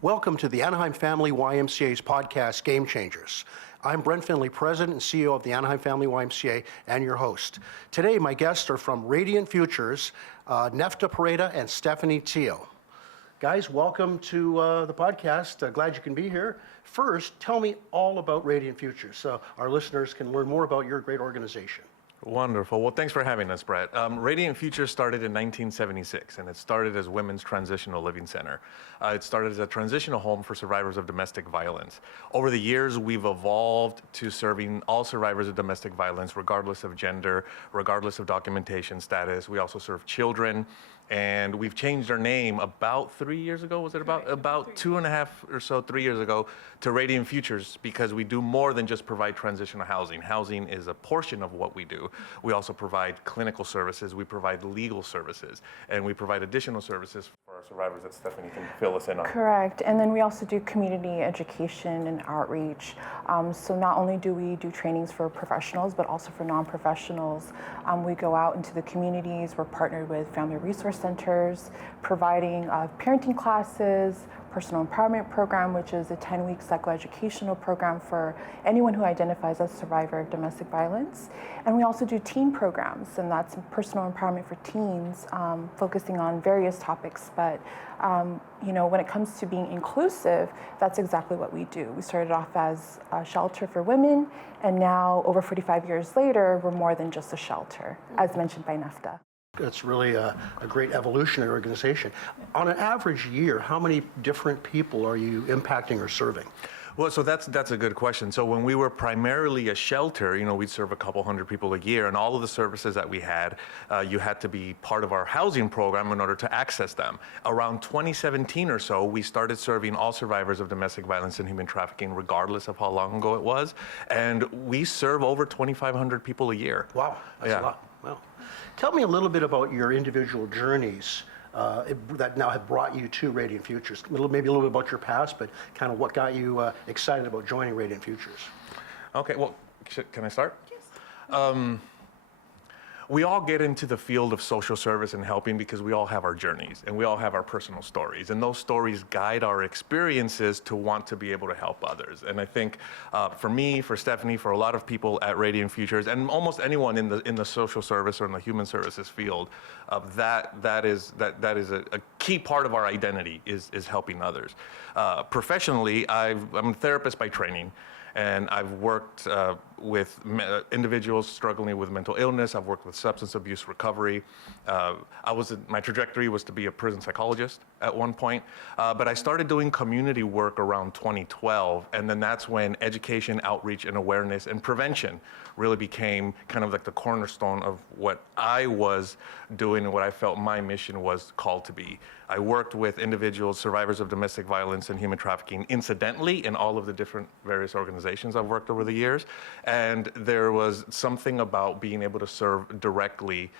Welcome to the Anaheim Family YMCA's podcast, Game Changers. I'm Brent Finley, President and CEO of the Anaheim Family YMCA and your host. Today, my guests are from Radiant Futures, Nefta, Pereda and Stephanie. Guys, welcome to the podcast. Glad you can be here. First, tell me all about Radiant Futures so our listeners can learn more about your great organization. Wonderful. Well, thanks for having us, Brett. Radiant Futures started in 1976, and it started as Women's Transitional Living Center. It started as a transitional home for survivors of domestic violence. Over the years, we've evolved to serving all survivors of domestic violence, regardless of gender, regardless of documentation status. We also serve children, and we've changed our name about 3 years ago. Was it about 2.5 or so, 3 years ago, to Radiant Futures, because we do more than just provide transitional housing. Housing is a portion of what we do. We also provide clinical services, we provide legal services, and we provide additional services for our survivors that Stephanie can fill us in on. Correct, and then we also do community education and outreach. So not only do we do trainings for professionals, but also for non-professionals. We go out into the communities, we're partnered with family resource centers, providing parenting classes, personal empowerment program, which is a 10-week psychoeducational program for anyone who identifies as a survivor of domestic violence. And we also do teen programs, and that's personal empowerment for teens, focusing on various topics. But when it comes to being inclusive, that's exactly what we do. We started off as a shelter for women, and now, over 45 years later, we're more than just a shelter, as mentioned by Nefta. It's really a great evolutionary organization. On an average year, how many different people are you impacting or serving? Well, so that's a good question. So when we were primarily a shelter, we'd serve a couple hundred people a year, and all of the services that we had, you had to be part of our housing program in order to access them. Around 2017 or so, we started serving all survivors of domestic violence and human trafficking, regardless of how long ago it was, and we serve over 2,500 people a year. Wow, that's a lot. Wow. Tell me a little bit about your individual journeys that now have brought you to Radiant Futures. Maybe a little bit about your past, but kind of what got you excited about joining Radiant Futures. Okay, well, can I start? Yes. We all get into the field of social service and helping because we all have our journeys and we all have our personal stories, and those stories guide our experiences to want to be able to help others. And I think for me, for Stephanie, for a lot of people at Radiant Futures, and almost anyone in the social service or in the human services field, that is a key part of our identity is helping others. Professionally, I'm a therapist by training. And I've worked with individuals struggling with mental illness. I've worked with substance abuse recovery. My trajectory was to be a prison psychologist at one point, but I started doing community work around 2012, and then that's when education, outreach, and awareness and prevention really became kind of like the cornerstone of what I was doing and what I felt my mission was called to be. I worked with individuals, survivors of domestic violence and human trafficking, incidentally, in all of the different various organizations I've worked over the years. And there was something about being able to serve directly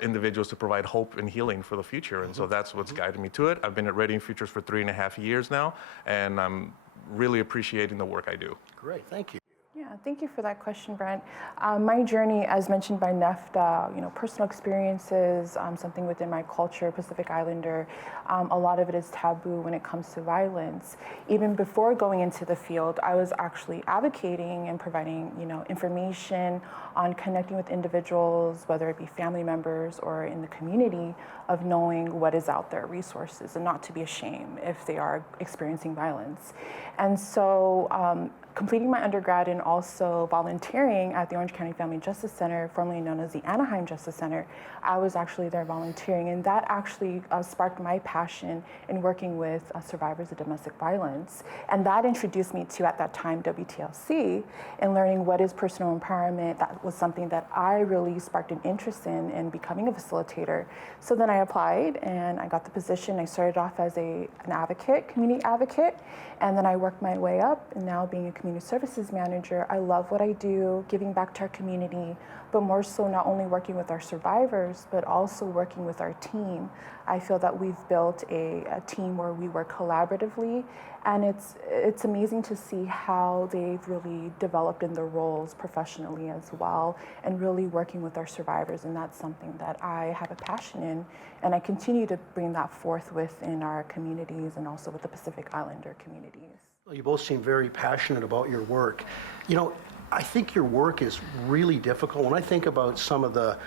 individuals to provide hope and healing for the future. And so that's what's guided me to it. I've been at Radiant Futures for 3.5 years now, and I'm really appreciating the work I do. Great, thank you. Yeah, thank you for that question, Brent. My journey, as mentioned by Nefta, personal experiences, something within my culture, Pacific Islander, a lot of it is taboo when it comes to violence. Even before going into the field, I was actually advocating and providing, information on connecting with individuals, whether it be family members or in the community, of knowing what is out there, resources, and not to be ashamed if they are experiencing violence. And so, completing my undergrad and also volunteering at the Orange County Family Justice Center, formerly known as the Anaheim Justice Center, I was actually there volunteering, and that actually sparked my passion in working with survivors of domestic violence. And that introduced me to, at that time, WTLC, and learning what is personal empowerment. That was something that I really sparked an interest in becoming a facilitator. So then I applied, and I got the position. I started off as an advocate, community advocate, and then I worked my way up, and now being a community services manager, I love what I do, giving back to our community, but more so not only working with our survivors, but also working with our team. I feel that we've built a team where we work collaboratively, and it's amazing to see how they've really developed in their roles professionally as well, and really working with our survivors, and that's something that I have a passion in, and I continue to bring that forth within our communities and also with the Pacific Islander communities. Well, you both seem very passionate about your work. You know, I think your work is really difficult. When I think about some of the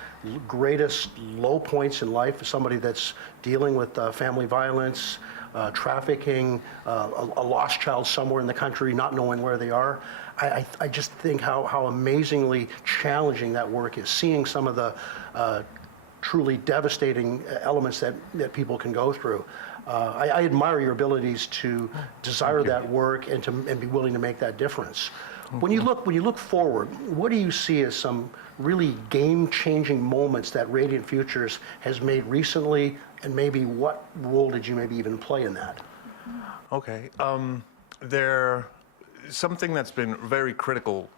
greatest low points in life of somebody that's dealing with family violence, trafficking, a lost child somewhere in the country, not knowing where they are, I just think how amazingly challenging that work is. Seeing some of the truly devastating elements that people can go through. I admire your abilities to desire that work and be willing to make that difference. When you look forward, what do you see as some really game-changing moments that Radiant Futures has made recently, and maybe what role did you maybe even play in that? Okay. Something that's been very critical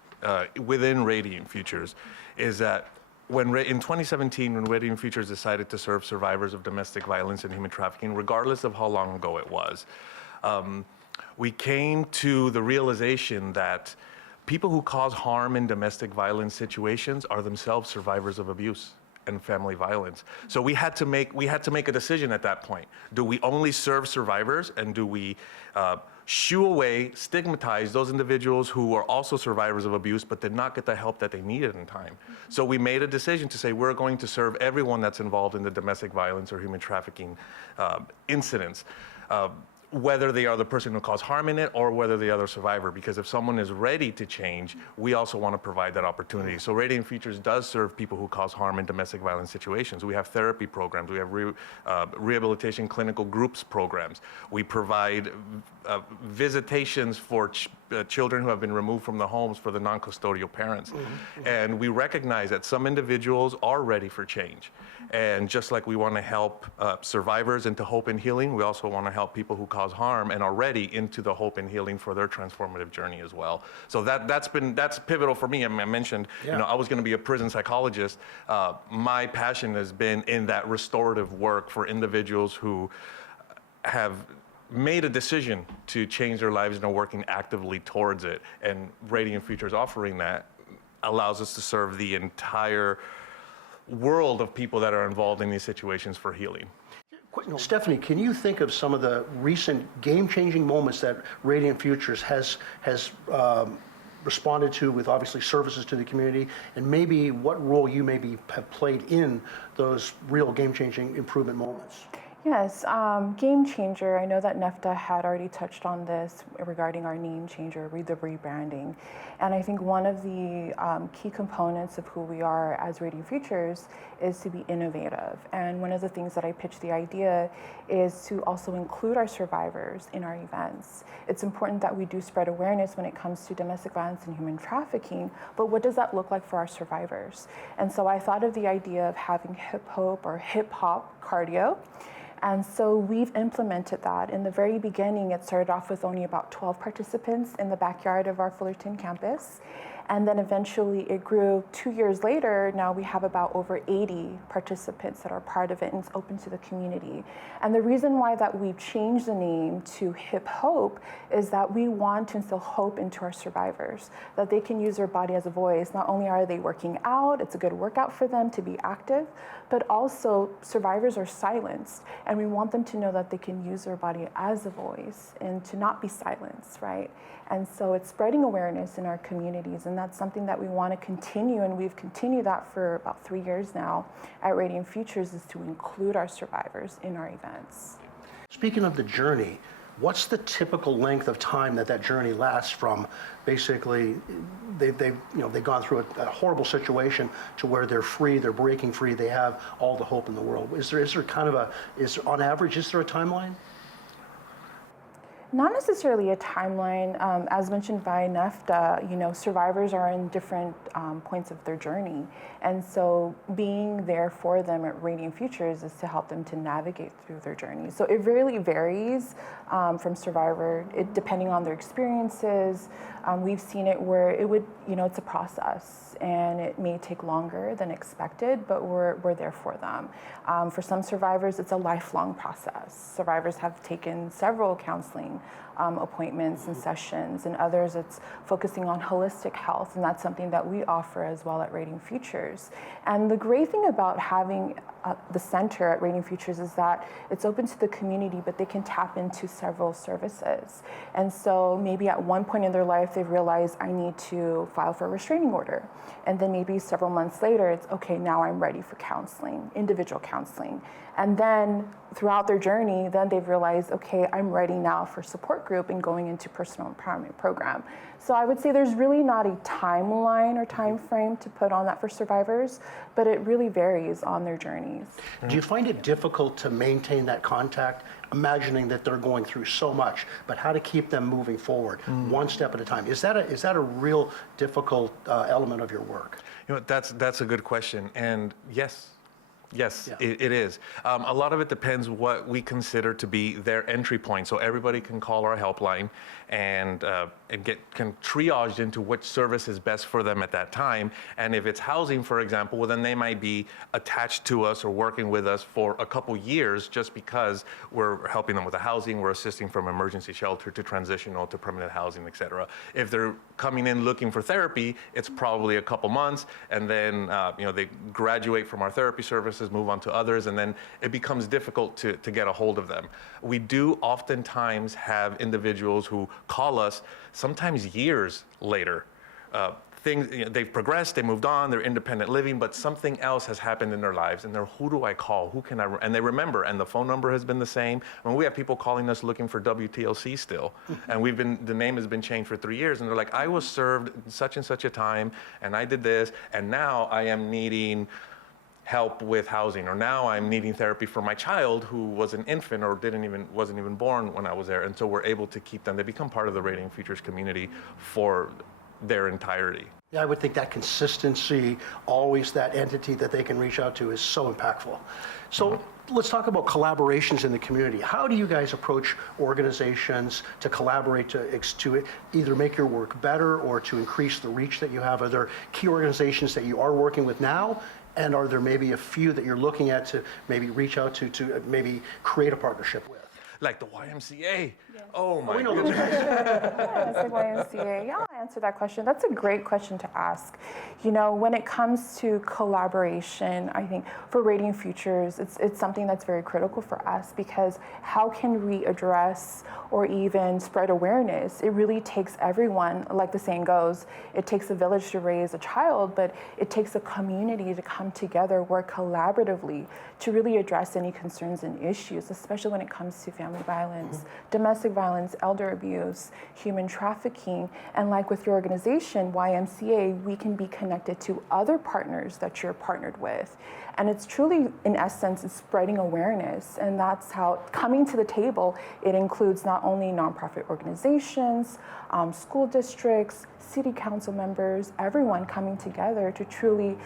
within Radiant Futures is that in 2017, when Radiant Futures decided to serve survivors of domestic violence and human trafficking, regardless of how long ago it was, we came to the realization that people who cause harm in domestic violence situations are themselves survivors of abuse and family violence. So we had to make a decision at that point. Do we only serve survivors, and do we shoo away, stigmatize those individuals who are also survivors of abuse but did not get the help that they needed in time? So we made a decision to say we're going to serve everyone that's involved in the domestic violence or human trafficking incidents, whether they are the person who caused harm in it or whether they are the survivor, because if someone is ready to change, we also want to provide that opportunity. So Radiant Futures does serve people who cause harm in domestic violence situations. We have therapy programs. We have rehabilitation clinical groups programs. We provide visitations for children who have been removed from the homes for the non-custodial parents. And we recognize that some individuals are ready for change. And just like we want to help survivors into hope and healing, we also want to help people who cause harm and are ready into the hope and healing for their transformative journey as well. So that's pivotal for me. I mentioned, I was going to be a prison psychologist. My passion has been in that restorative work for individuals who have made a decision to change their lives and are working actively towards it. And Radiant Futures offering that allows us to serve the entire world of people that are involved in these situations for healing. Stephanie, can you think of some of the recent game-changing moments that Radiant Futures has responded to with obviously services to the community, and maybe what role you maybe have played in those real game-changing improvement moments? Yes, game changer. I know that Nefta had already touched on this regarding our name changer, the rebranding. And I think one of the key components of who we are as Radiant Futures is to be innovative. And one of the things that I pitched the idea is to also include our survivors in our events. It's important that we do spread awareness when it comes to domestic violence and human trafficking, but what does that look like for our survivors? And so I thought of the idea of having hip hop cardio. And so we've implemented that. In the very beginning, it started off with only about 12 participants in the backyard of our Fullerton campus. And then eventually it grew 2 years later. Now we have about over 80 participants that are part of it, and it's open to the community. And the reason why that we've changed the name to Hip Hope is that we want to instill hope into our survivors, that they can use their body as a voice. Not only are they working out, it's a good workout for them to be active, but also survivors are silenced. And we want them to know that they can use their body as a voice and to not be silenced, right? And so it's spreading awareness in our communities, and that's something that we want to continue, and we've continued that for about 3 years now at Radiant Futures, is to include our survivors in our events. Speaking of the journey, what's the typical length of time that journey lasts from basically they've gone through a horrible situation to where they're free, they're breaking free, they have all the hope in the world? Is there kind of on average, is there a timeline? Not necessarily a timeline. As mentioned by Nefta, survivors are in different points of their journey. And so being there for them at Radiant Futures is to help them to navigate through their journey. So it really varies from survivor, depending on their experiences. We've seen it where it would, it's a process and it may take longer than expected, but we're there for them. For some survivors, it's a lifelong process. Survivors have taken several counseling appointments and sessions, and others it's focusing on holistic health, and that's something that we offer as well at Radiant Futures. And the great thing about having the center at Radiant Futures is that it's open to the community, but they can tap into several services. And so maybe at one point in their life, they've realized I need to file for a restraining order. And then maybe several months later, it's okay, now I'm ready for counseling, individual counseling. And then throughout their journey, then they've realized, okay, I'm ready now for support group and going into personal empowerment program. So I would say there's really not a timeline or time frame to put on that for survivors, but it really varies on their journeys. Do you find it difficult to maintain that contact, imagining that they're going through so much, but how to keep them moving forward one step at a time? Is that a real difficult element of your work? That's a good question, and yes. Yes, Yeah. it is. A lot of it depends what we consider to be their entry point. So everybody can call our helpline and can triage into which service is best for them at that time. And if it's housing, for example, well, then they might be attached to us or working with us for a couple years just because we're helping them with the housing, we're assisting from emergency shelter to transitional to permanent housing, et cetera. If they're coming in looking for therapy, it's probably a couple months, and then they graduate from our therapy services, move on to others, and then it becomes difficult to get a hold of them. We do oftentimes have individuals who call us sometimes years later. They've progressed, they moved on, they're independent living, but something else has happened in their lives, and they're, who do I call? Who can I? And they remember, and the phone number has been the same. I mean, we have people calling us looking for WTLC still, and the name has been changed for 3 years, and they're like, I was served such and such a time, and I did this, and now I am needing help with housing, or now I'm needing therapy for my child who was an infant or wasn't even born when I was there. And so we're able to keep them. They become part of the Radiant Futures community for their entirety. Yeah, I would think that consistency, always that entity that they can reach out to, is so impactful. So let's talk about collaborations in the community. How do you guys approach organizations to collaborate to either make your work better or to increase the reach that you have? Are there key organizations that you are working with now? And are there maybe a few that you're looking at to maybe reach out to maybe create a partnership with? Like the YMCA. Yes. Oh my we know goodness. Yes, the YMCA. Yeah, I'll answer that question. That's a great question to ask. When it comes to collaboration, I think for Radiant Futures, it's something that's very critical for us, because how can we address or even spread awareness? It really takes everyone, like the saying goes, it takes a village to raise a child, but it takes a community to come together, work collaboratively to really address any concerns and issues, especially when it comes to family violence, domestic violence, elder abuse, human trafficking. And like with your organization, YMCA, we can be connected to other partners that you're partnered with. And it's truly, in essence, it's spreading awareness. And that's how, coming to the table, it includes not only nonprofit organizations, school districts, city council members, everyone coming together to truly,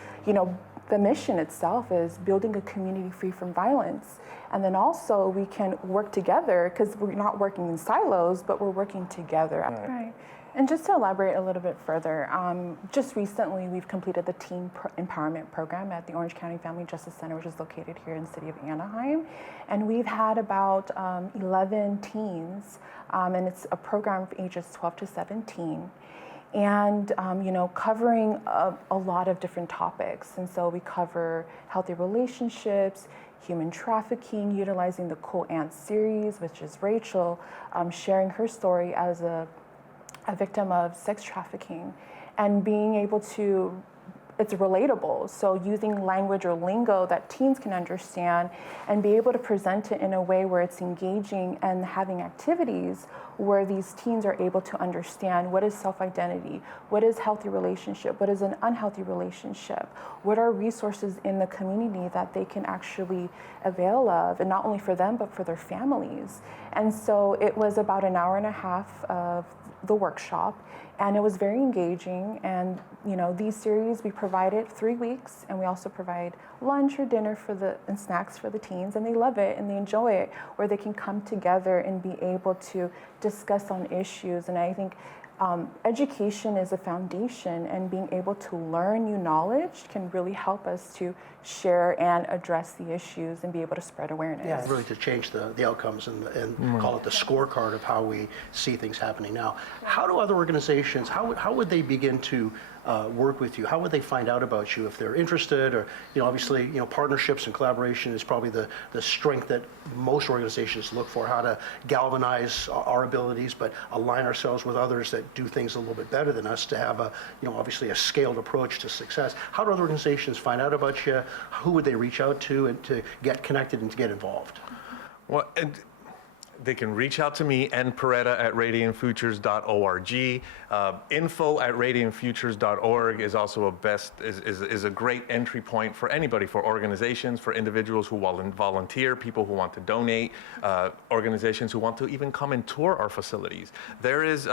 the mission itself is building a community free from violence. And then also we can work together, because we're not working in silos, but we're working together. Right. And just to elaborate a little bit further, just recently we've completed the Teen Empowerment Program at the Orange County Family Justice Center, which is located here in the city of Anaheim. And we've had about 11 teens, and it's a program for ages 12 to 17. And covering a lot of different topics. And so we cover healthy relationships, human trafficking, utilizing the Cool Aunt series, which is Rachel, sharing her story as a victim of sex trafficking, and being able to it's relatable. So using language or lingo that teens can understand and be able to present it in a way where it's engaging and having activities where these teens are able to understand what is self-identity, what is healthy relationship, what is an unhealthy relationship, what are resources in the community that they can actually avail of, and not only for them, but for their families. And so it was about an hour and a half of the workshop, and it was very engaging. And these series, we provided 3 weeks, and we also provide lunch or dinner and snacks for the teens, and they love it and they enjoy it, where they can come together and be able to discuss on issues. And I think education is a foundation, and being able to learn new knowledge can really help us to share and address the issues and be able to spread awareness. Yeah, really to change the outcomes and call it the scorecard of how we see things happening now. How do other organizations, how would they begin to work with you? How would they find out about you if they're interested? Or, obviously, partnerships and collaboration is probably the strength that most organizations look for, how to galvanize our abilities, but align ourselves with others that do things a little bit better than us to have obviously a scaled approach to success. How do other organizations find out about you? Who would they reach out to and to get connected and to get involved? Well, and they can reach out to me and Pereda at radiantfutures.org. Info@radiantfutures.org is also is a great entry point for anybody, for organizations, for individuals who volunteer, people who want to donate, organizations who want to even come and tour our facilities. There is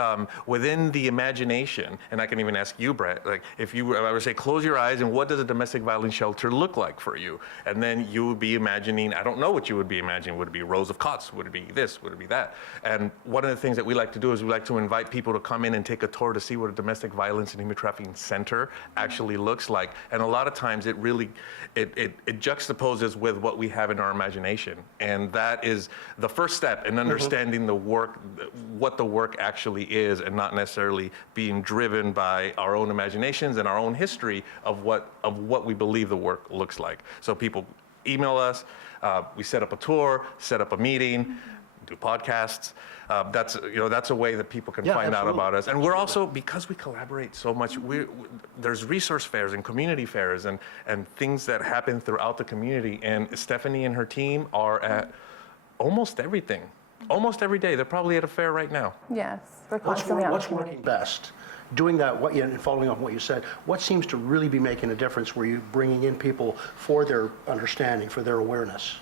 within the imagination, and I can even ask you, Brett, like if I would say close your eyes and what does a domestic violence shelter look like for you? And then you would be imagining, I don't know what you would be imagining. Would it be rows of cots? Would it be this? Would it be that? And one of the things that we like to do is we like to invite people to come in and take a tour to see what a domestic violence and human trafficking center actually looks like. And a lot of times it really, it juxtaposes with what we have in our imagination. And that is the first step in understanding the work, what the work actually is, and not necessarily being driven by our own imaginations and our own history of what we believe the work looks like. So people email us, we set up a tour, set up a meeting, do podcasts. That's a way that people can find out about us. And we're also, because we collaborate so much, there's resource fairs and community fairs and things that happen throughout the community. And Stephanie and her team are at almost everything. Almost every day. They're probably at a fair right now. Yes. What's working best? Doing that, and following up on what you said, what seems to really be making a difference where you're bringing in people for their understanding, for their awareness?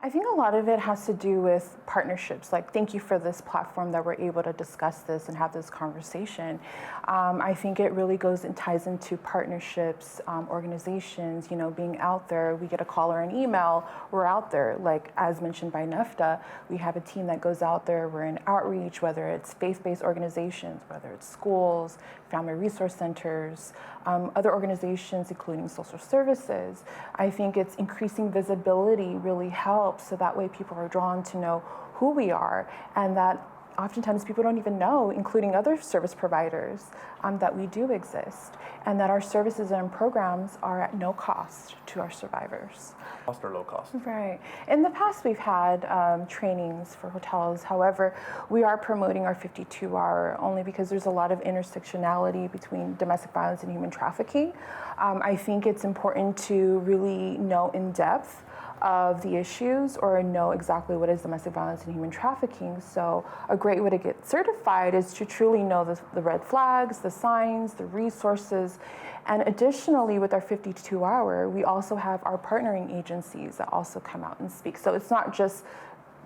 I think a lot of it has to do with partnerships. Like, thank you for this platform that we're able to discuss this and have this conversation. I think it really goes and ties into partnerships, organizations, being out there. We get a call or an email, we're out there. Like, as mentioned by Nefta, we have a team that goes out there. We're in outreach, whether it's faith-based organizations, whether it's schools, family resource centers, other organizations, including social services. I think it's increasing visibility really helps, so that way people are drawn to know who we are, and that oftentimes people don't even know, including other service providers, that we do exist, and that our services and programs are at no cost to our survivors. Cost or low cost? Right. In the past, we've had trainings for hotels. However, we are promoting our 52-hour only because there's a lot of intersectionality between domestic violence and human trafficking. I think it's important to really know in depth of the issues or know exactly what is domestic violence and human trafficking. So a great way to get certified is to truly know the red flags, the signs, the resources. And additionally, with our 52-hour, we also have our partnering agencies that also come out and speak. So it's not just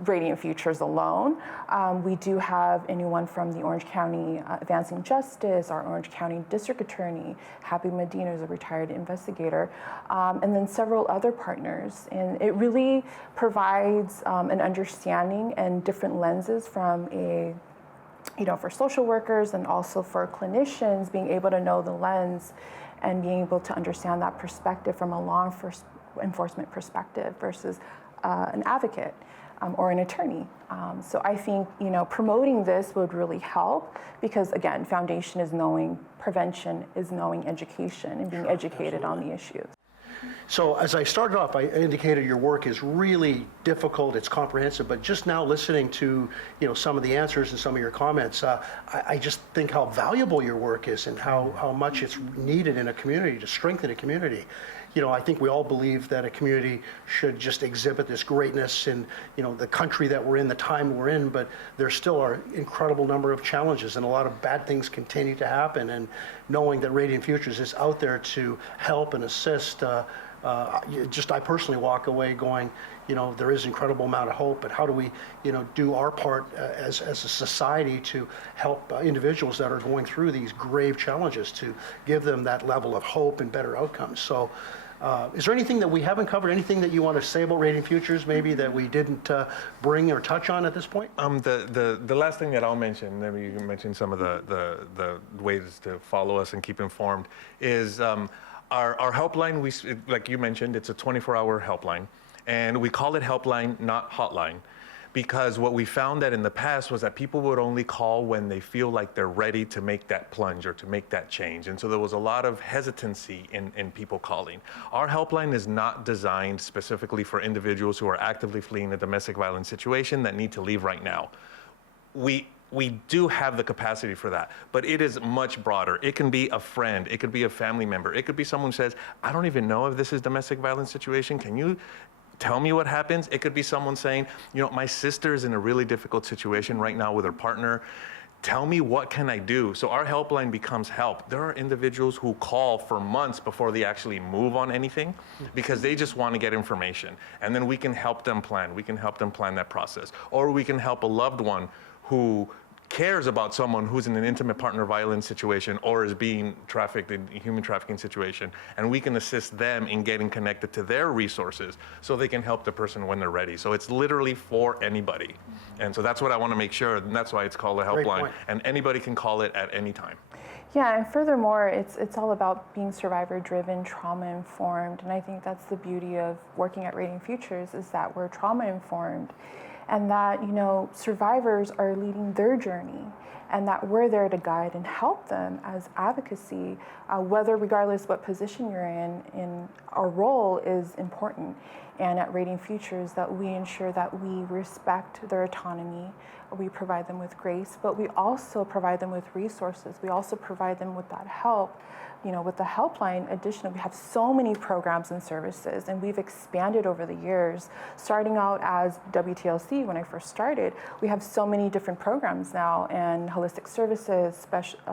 Radiant Futures alone. We do have anyone from the Orange County Advancing Justice, our Orange County District Attorney, Happy Medina is a retired investigator, and then several other partners. And it really provides an understanding and different lenses from for social workers and also for clinicians, being able to know the lens and being able to understand that perspective from a law enforcement perspective versus an advocate. Or an attorney. So I think, promoting this would really help because, again, foundation is knowing, prevention is knowing education and being educated on the issues. So as I started off, I indicated your work is really difficult, it's comprehensive, but just now listening to, some of the answers and some of your comments, I just think how valuable your work is and how much it's needed in a community to strengthen a community. I think we all believe that a community should just exhibit this greatness in, the country that we're in, the time we're in, but there still are incredible number of challenges and a lot of bad things continue to happen. And knowing that Radiant Futures is out there to help and assist, I personally walk away going, there is incredible amount of hope, but how do we, do our part as a society to help individuals that are going through these grave challenges to give them that level of hope and better outcomes. So is there anything that we haven't covered, anything that you want to say about Radiant Futures maybe that we didn't bring or touch on at this point? The last thing that I'll mention, maybe you can mention some of the ways to follow us and keep informed, is our helpline, like you mentioned, it's a 24-hour helpline. And we call it helpline, not hotline, because what we found that in the past was that people would only call when they feel like they're ready to make that plunge or to make that change. And so there was a lot of hesitancy in people calling. Our helpline is not designed specifically for individuals who are actively fleeing a domestic violence situation that need to leave right now. We do have the capacity for that, but it is much broader. It can be a friend, it could be a family member, it could be someone who says, I don't even know if this is domestic violence situation, can you tell me what happens? It could be someone saying, my sister is in a really difficult situation right now with her partner. Tell me, what can I do? So our helpline becomes help. There are individuals who call for months before they actually move on anything because they just want to get information. And then we can help them plan. We can help them plan that process. Or we can help a loved one who cares about someone who's in an intimate partner violence situation or is being trafficked in a human trafficking situation, and we can assist them in getting connected to their resources so they can help the person when they're ready. So it's literally for anybody. And so that's what I want to make sure, and that's why it's called a helpline, and anybody can call it at any time. Yeah, and furthermore, it's all about being survivor-driven, trauma-informed, and I think that's the beauty of working at Radiant Futures is that we're trauma-informed. And that, survivors are leading their journey and that we're there to guide and help them as advocacy, regardless what position you're in, our role is important. And at Radiant Futures, that we ensure that we respect their autonomy, we provide them with grace, but we also provide them with resources. We also provide them with that help. With the helpline, additionally, we have so many programs and services, and we've expanded over the years. Starting out as WTLC, when I first started, we have so many different programs now, and holistic services,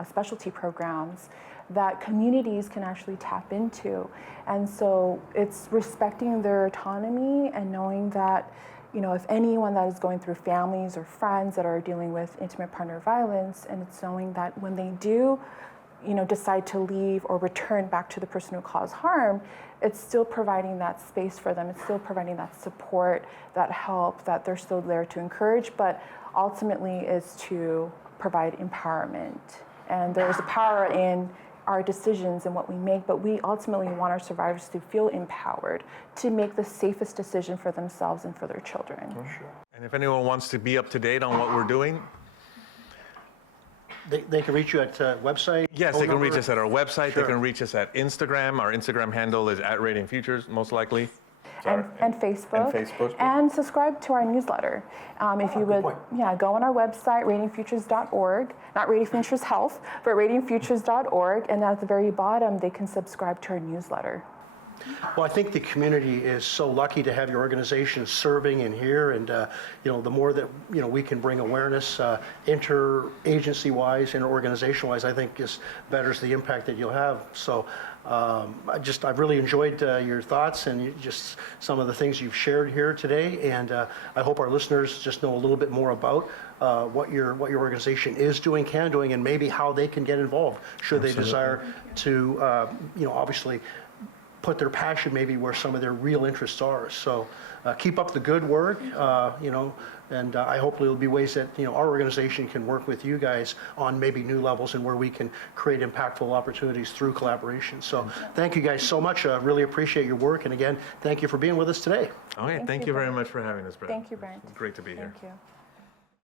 specialty programs that communities can actually tap into. And so it's respecting their autonomy and knowing that, if anyone that is going through families or friends that are dealing with intimate partner violence, and it's knowing that when they do decide to leave or return back to the person who caused harm, it's still providing that space for them. It's still providing that support, that help, that they're still there to encourage, but ultimately is to provide empowerment. And there's a power in our decisions and what we make, but we ultimately want our survivors to feel empowered to make the safest decision for themselves and for their children. Sure. And if anyone wants to be up to date on what we're doing, They can reach you at website? yes, they can reach us at our website. Sure. They can reach us at Instagram. Our Instagram handle is @RadiantFutures, most likely. And Facebook. And Facebook. And subscribe to our newsletter. If you would, go on our website, radiantfutures.org, not Radiant Futures Health, but radiantfutures.org, and at the very bottom, they can subscribe to our newsletter. Well, I think the community is so lucky to have your organization serving in here, and the more that we can bring awareness, interagency-wise and organization-wise, I think just betters the impact that you'll have. So, I've really enjoyed your thoughts and just some of the things you've shared here today, and I hope our listeners just know a little bit more about what your organization is doing, and maybe how they can get involved should they desire to, obviously put their passion maybe where some of their real interests are. So keep up the good work, and I hope there'll be ways that our organization can work with you guys on maybe new levels and where we can create impactful opportunities through collaboration. So thank you guys so much. Really appreciate your work, and again, thank you for being with us today. Okay, thank you very much for having us, Brent. Thank you, Brent. Great to be here. Thank you.